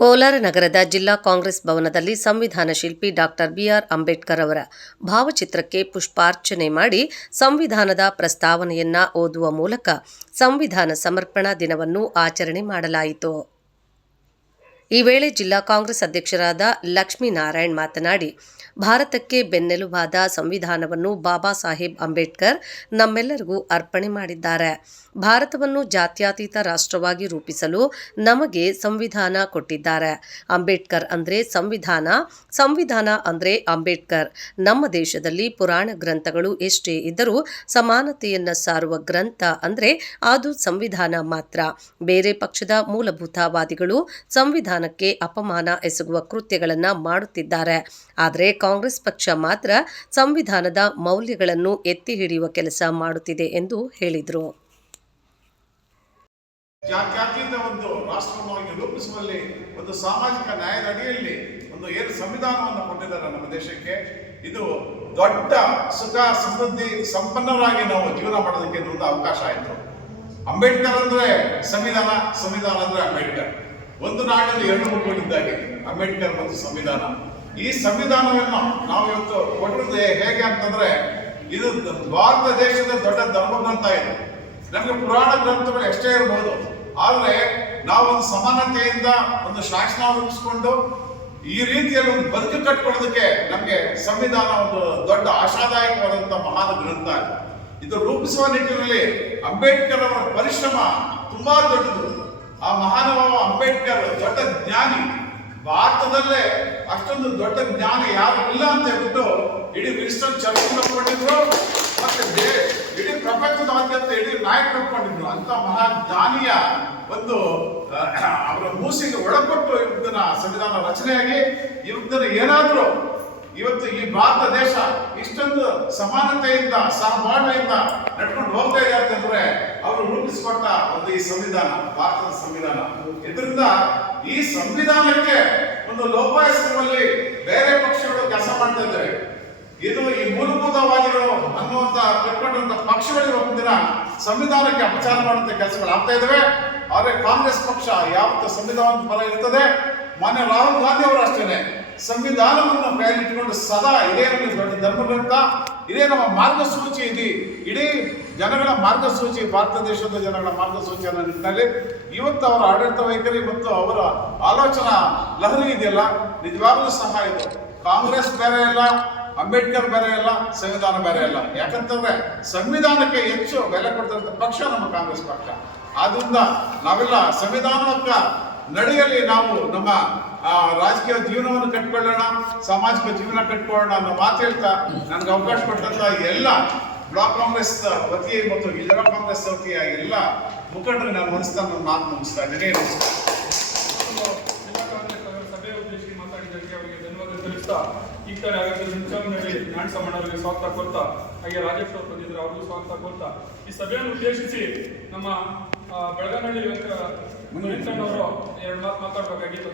ಕೋಲಾರ ನಗರದ ಜಿಲ್ಲಾ ಕಾಂಗ್ರೆಸ್ ಭವನದಲ್ಲಿ ಸಂವಿಧಾನ ಶಿಲ್ಪಿ ಡಾಕ್ಟರ್ ಬಿಆರ್ ಅಂಬೇಡ್ಕರ್ ಅವರ ಭಾವಚಿತ್ರಕ್ಕೆ ಪುಷ್ಪಾರ್ಚನೆ ಮಾಡಿ ಸಂವಿಧಾನದ ಪ್ರಸ್ತಾವನೆಯನ್ನ ಓದುವ ಮೂಲಕ ಸಂವಿಧಾನ ಸಮರ್ಪಣಾ ದಿನವನ್ನು ಆಚರಣೆ ಮಾಡಲಾಯಿತು. ಈ ವೇಳೆ ಜಿಲ್ಲಾ ಕಾಂಗ್ರೆಸ್ ಅಧ್ಯಕ್ಷರಾದ ಲಕ್ಷ್ಮೀನಾರಾಯಣ್ ಮಾತನಾಡಿ, ಭಾರತಕ್ಕೆ ಬೆನ್ನೆಲುಬಾದ ಸಂವಿಧಾನವನ್ನು ಬಾಬಾ ಸಾಹೇಬ್ ಅಂಬೇಡ್ಕರ್ ನಮ್ಮೆಲ್ಲರಿಗೂ ಅರ್ಪಣೆ ಮಾಡಿದ್ದಾರೆ. ಭಾರತವನ್ನು ಜಾತ್ಯತೀತ ರಾಷ್ಟ್ರವಾಗಿ ರೂಪಿಸಲು ನಮಗೆ ಸಂವಿಧಾನ ಕೊಟ್ಟಿದ್ದಾರೆ. ಅಂಬೇಡ್ಕರ್ ಅಂದ್ರೆ ಸಂವಿಧಾನ, ಸಂವಿಧಾನ ಅಂದ್ರೆ ಅಂಬೇಡ್ಕರ್. ನಮ್ಮ ದೇಶದಲ್ಲಿ ಪುರಾಣ ಗ್ರಂಥಗಳು ಎಷ್ಟೇ ಇದ್ದರೂ ಸಮಾನತೆಯನ್ನ ಸಾರುವ ಗ್ರಂಥ ಅಂದ್ರೆ ಅದು ಸಂವಿಧಾನ ಮಾತ್ರ. ಬೇರೆ ಪಕ್ಷದ ಮೂಲಭೂತವಾದಿಗಳು ಸಂವಿಧಾನಕ್ಕೆ ಅಪಮಾನ ಎಸಗುವ ಕೃತ್ಯಗಳನ್ನ ಮಾಡುತ್ತಿದ್ದಾರೆ. ಆದರೆ ಕಾಂಗ್ರೆಸ್ ಪಕ್ಷ ಮಾತ್ರ ಸಂವಿಧಾನದ ಮೌಲ್ಯಗಳನ್ನು ಎತ್ತಿ ಹಿಡಿಯುವ ಕೆಲಸ ಮಾಡುತ್ತಿದೆ ಎಂದು ಹೇಳಿದರು. ಜಾತ್ಯತೀತ ಒಂದು ರಾಷ್ಟ್ರವಾಗಿ ರೂಪಿಸುವಲ್ಲಿ ಒಂದು ಸಾಮಾಜಿಕ ನ್ಯಾಯದ ಅಡಿಯಲ್ಲಿ ಒಂದು ಏನು ಸಂವಿಧಾನವನ್ನು ಕೊಟ್ಟಿದ್ದಾರೆ ನಮ್ಮ ದೇಶಕ್ಕೆ, ಇದು ದೊಡ್ಡ ಸುಖ ಸಮೃದ್ಧಿ ಸಂಪನ್ನರಾಗಿ ನಾವು ಜೀವನ ಮಾಡೋದಕ್ಕೆ ಒಂದು ಅವಕಾಶ ಆಯಿತು. ಅಂಬೇಡ್ಕರ್ ಅಂದ್ರೆ ಸಂವಿಧಾನ, ಸಂವಿಧಾನ ಅಂದ್ರೆ ಅಂಬೇಡ್ಕರ್. ಒಂದು ನಾಡಿನಲ್ಲಿ ಎರಡು ಮಕ್ಕಳಿದ್ದಾಗೆ ಅಂಬೇಡ್ಕರ್ ಮತ್ತು ಸಂವಿಧಾನ. ಈ ಸಂವಿಧಾನವನ್ನು ನಾವು ಇವತ್ತು ಕೊಟ್ಟಿರೋದು ಹೇಗೆ ಅಂತಂದ್ರೆ, ಇದು ಭಾರತ ದೇಶದ ದೊಡ್ಡ ಧರ್ಮಗ್ರಂಥ. ಇದು ನಮಗೆ ಪುರಾಣ ಗ್ರಂಥಗಳು ಎಷ್ಟೇ ಇರಬಹುದು, ಆದರೆ ನಾವು ಒಂದು ಸಮಾನತೆಯಿಂದ ಒಂದು ಶಾಸನ ರೂಪಿಸಿಕೊಂಡು ಈ ರೀತಿಯಲ್ಲಿ ಒಂದು ಬದುಕು ಕಟ್ಕೊಳ್ಳೋದಕ್ಕೆ ನಮಗೆ ಸಂವಿಧಾನ ಒಂದು ದೊಡ್ಡ ಆಶಾದಾಯಕವಾದಂತಹ ಮಹಾನ್ ಗ್ರಂಥ. ಇದು ರೂಪಿಸುವ ನಿಟ್ಟಿನಲ್ಲಿ ಅಂಬೇಡ್ಕರ್ ಅವರ ಪರಿಶ್ರಮ ತುಂಬಾ ದೊಡ್ಡದು. ಆ ಮಹಾನುಭಾವ ಅಂಬೇಡ್ಕರ್ ದೊಡ್ಡ ಜ್ಞಾನಿ. ಭಾರತದಲ್ಲೇ ಅಷ್ಟೊಂದು ದೊಡ್ಡ ಜ್ಞಾನಿ ಯಾರು ಇಲ್ಲ ಅಂತ ಹೇಳ್ಬಿಟ್ಟು ಇಡೀ ವಿನ್ಸ್ಟನ್ ಚರ್ಚಿಲ್ ಒಪ್ಕೊಂಡಿದ್ರು, ಮತ್ತೆ ಇಡೀ ಪ್ರಪಂಚದಾದ್ಯಂತ ಇಡೀ ನಾಯಕರು ಒಪ್ಕೊಂಡಿದ್ರು. ಅಂತ ಮಹಾಜ್ಞಾನಿಯ ಒಂದು ಅವರ ಮೂಸಿಗೆ ಒಳಪಟ್ಟು ಇವತ್ತಿನ ಸಂವಿಧಾನ ರಚನೆಯಾಗಿ ಇವತ್ತಿನ ಏನಾದರೂ ಇವತ್ತು ಈ ಭಾರತ ದೇಶ ಇಷ್ಟೊಂದು ಸಮಾನತೆಯಿಂದ ಸಹಬಾಳ್ವೆಯಿಂದ ನಡ್ಕೊಂಡು ಹೋಗ್ತಾ ಇದೆ ಅಂತಂದ್ರೆ ಅವರು ರೂಪಿಸಿಕೊಟ್ಟ ಒಂದು ಈ ಸಂವಿಧಾನ, ಭಾರತದ ಸಂವಿಧಾನ. ಇದರಿಂದ ಈ ಸಂವಿಧಾನಕ್ಕೆ ಒಂದು ಲೋಪಾಯಿಸುವಲ್ಲಿ ಬೇರೆ ಪಕ್ಷಗಳು ಕೆಲಸ ಮಾಡ್ತಾ ಇದ್ದಾರೆ. ಇದು ಈ ಮೂಲಭೂತವಾದಿಗಳು ಅನ್ನುವಂತ ಕಟ್ಕೊಂಡಂತ ಪಕ್ಷಗಳಿಗೆ ಒಂದಿನ ಸಂವಿಧಾನಕ್ಕೆ ಅಪಚಾರ ಮಾಡುವಂತ ಕೆಲಸಗಳು ಆಗ್ತಾ ಇದಾವೆ. ಆದರೆ ಕಾಂಗ್ರೆಸ್ ಪಕ್ಷ ಯಾವತ್ತು ಸಂವಿಧಾನದ ಪರ ಇರ್ತದೆ. ಮಾನ್ಯ ರಾಹುಲ್ ಗಾಂಧಿ ಅವರು ಅಷ್ಟೇನೆ ಸಂವಿಧಾನವನ್ನು ಕೈಯಲ್ಲಿಟ್ಟುಕೊಂಡು ಸದಾ ಇದೇ ನಮಗೆ ದೊಡ್ಡ ಧರ್ಮಗ್ರಂಥ, ಇದೇ ನಮ್ಮ ಮಾರ್ಗಸೂಚಿ, ಇದೆ ಇಡೀ ಜನಗಳ ಮಾರ್ಗಸೂಚಿ, ಭಾರತ ದೇಶದ ಜನಗಳ ಮಾರ್ಗಸೂಚಿ ಅನ್ನೋ ನಿಟ್ಟಿನಲ್ಲಿ ಇವತ್ತು ಅವರ ಆಡಳಿತ ವೈಖರಿ ಮತ್ತು ಅವರ ಆಲೋಚನಾ ಲಹರಿ ಇದೆಯಲ್ಲ, ನಿಜವಾಗ್ಲೂ ಸಹ ಇದು ಕಾಂಗ್ರೆಸ್ ಬೇರೆ ಇಲ್ಲ, ಅಂಬೇಡ್ಕರ್ ಬೇರೆ ಇಲ್ಲ, ಸಂವಿಧಾನ ಬೇರೆ ಇಲ್ಲ. ಯಾಕಂತಂದ್ರೆ ಸಂವಿಧಾನಕ್ಕೆ ಹೆಚ್ಚು ಬೆಲೆ ಕೊಡ್ತಿರೋ ಪಕ್ಷ ನಮ್ಮ ಕಾಂಗ್ರೆಸ್ ಪಕ್ಷ. ಆದ್ರಿಂದ ನಾವೆಲ್ಲ ಸಂವಿಧಾನಕ್ಕ ನಡೆಯಲ್ಲಿ ನಾವು ನಮ್ಮ ರಾಜಕೀಯ ಜೀವನವನ್ನು ಕಟ್ಕೊಳ್ಳೋಣ, ಸಾಮಾಜಿಕ ಜೀವನ ಕಟ್ಕೊಳ್ಳೋಣ ಅನ್ನೋ ಮಾತು ಹೇಳ್ತಾ ನನಗೆ ಅವಕಾಶ ಕೊಟ್ಟಂತ ಎಲ್ಲ ಬ್ಲಾಕ್ ಕಾಂಗ್ರೆಸ್ ವತಿ ಮತ್ತು ಜಿಲ್ಲಾ ಕಾಂಗ್ರೆಸ್ ವತಿಯ ಎಲ್ಲ ಮುಖಂಡರಿಗೆ ನಾನು ಹೊರಿಸ್ತಾ ನನ್ನ ಮಾತು ಮುಗಿಸ್ತಾ ಇದ್ದೇನೆ. ಜಿಲ್ಲಾ ಕಾಂಗ್ರೆಸ್ ಸಭೆ ಉದ್ದೇಶಿಸಿ ಮಾತಾಡಿದ್ದಕ್ಕೆ ಅವರಿಗೆ ಧನ್ಯವಾದ ತಿಳಿಸ್ತಾ, ಈ ಕಡೆ ಆಗದ ಮುಂಚಾವಿನಲ್ಲಿ ಜ್ಞಾನ ಸಮಾನವರಿಗೆ ಸ್ವಾಗತ ಕೊಡ್ತಾ, ಹಾಗೆ ರಾಜೇಶ್ ಅವರು ಬಂದಿದ್ರು ಅವ್ರಿಗೂ ಸ್ವಾಗತ ಕೊಡ್ತಾ, ಈ ಸಭೆಯನ್ನು ಉದ್ದೇಶಿಸಿ ನಮ್ಮ ಬೆಳಗಾನಹಳ್ಳಿ ವೆಂಕಟಣ್ಣವರು ಎರಡು ಮಾತು ಮಾತಾಡಬೇಕಾಗಿತ್ತು.